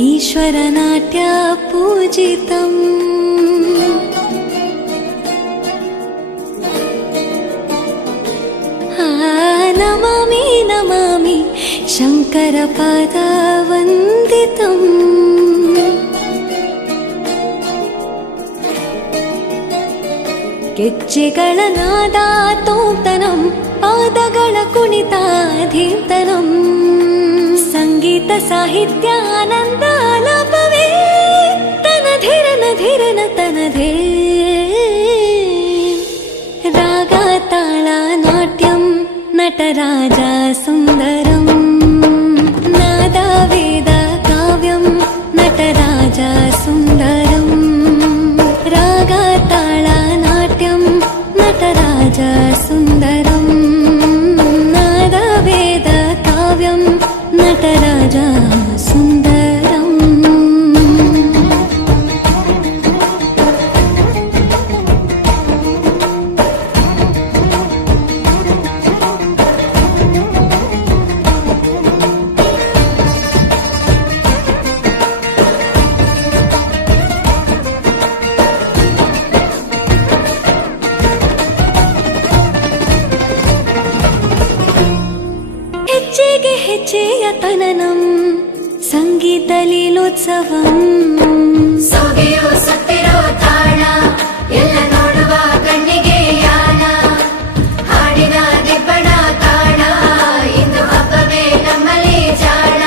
ईश्वरनाट्य पूजितम् नमामि नमामि शङ्करपादवन्दितम् ಗೆಜ್ಜೆಗಳ ನಾದ ತೋಂತನಂ ಪಾದಗಳ ಕುಣಿತಾಧೀರ್ತನಂ ಸಂಗೀತ ಸಾಹಿತ್ಯ ಆನಂದ ಆಲಾಪವೇ ತನಧಿರನ ಧಿರನ ತನಧೇ ರಾಗ ತಾಳ ನಾಟ್ಯಂ ನಟರಾಜ ಸುಂದರಂ ನಾದ ವೇದ ಕಾವ್ಯಂ ನಟರಾಜ ಸುಂದರಂ ರಾಗ ತಾಳ ನಾಟ್ಯಂ ನಟರಾಜ ಸುಂದರಂ ನಾದ ವೇದ ಕಾವ್ಯಂ ನಟರಾಜ ಸುಂದರಂ ಹೆಜ್ಜೆಗೆ ಹೆಜ್ಜೆಯ ತನನಂ ಸಂಗೀತ ಲೀಲೋತ್ಸವಂ ಸೊಗೆಯೋ ಸುತ್ತಿರೋ ತಾಣ ಎಲ್ಲ ನೋಡುವ ಕಣ್ಣಿಗೆ ಯಾನ ಹಾಡಿನ ದಿಬ್ಬಣ ಕಾಣ ಇಂದು ಹಬ್ಬವೇ ನಮ್ಮಲ್ಲಿ ಜಾಣ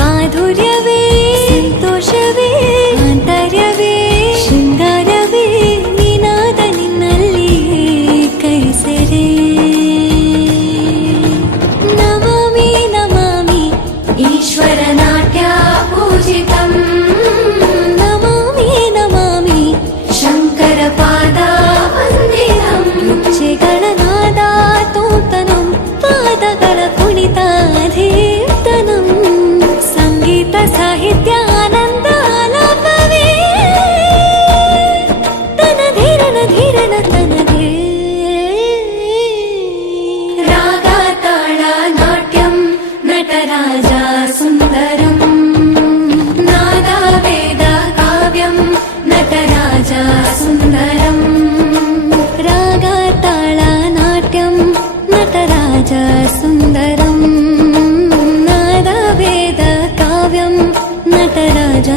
ಮಾಧುರ್ಯವೇ ಸಂತೋಷವೇ ಆಂತರ್ಯವೇ ಶೃಂಗಾರವೇ ನಿನಾದ ನಿನ್ನಲ್ಲಿ ಕೈ ಸೆರೆ ನಮಾಮಿ ನಮಾಮಿ ಈಶ್ವರನಾಟ್ಯ ಪೂಜಿತಂ ನಮಾಮಿ ನಮಾಮಿ ಶಂಕರಪಾದ ವಂದಿತಂ ಗೆಜ್ಜೆಗಳ ನಾದ ತೋಂತನಂ ಪಾದಗಳ ಕುಣಿತಾಧೀರ್ತನಂ ಸಂಗೀತ ಸಾಹಿತ್ಯ ಆನಂದ ಆಲಾಪವೇ ತನಧಿರನ ಧಿರನ ತನಧೇ ರಾಗ ತಾಳ ನಾಟ್ಯಂ ನಟರಾಜ ಸುಂದರಂ ನಾದ ವೇದ ಕಾವ್ಯಂ ನಟರಾಜ ಸುಂದರಂ ರಾಗ ತಾಳ ನಾಟ್ಯಂ ನಟರಾಜ ಸುಂದರಂ ನಾದ ವೇದ ಕಾವ್ಯಂ ನಟರಾಜ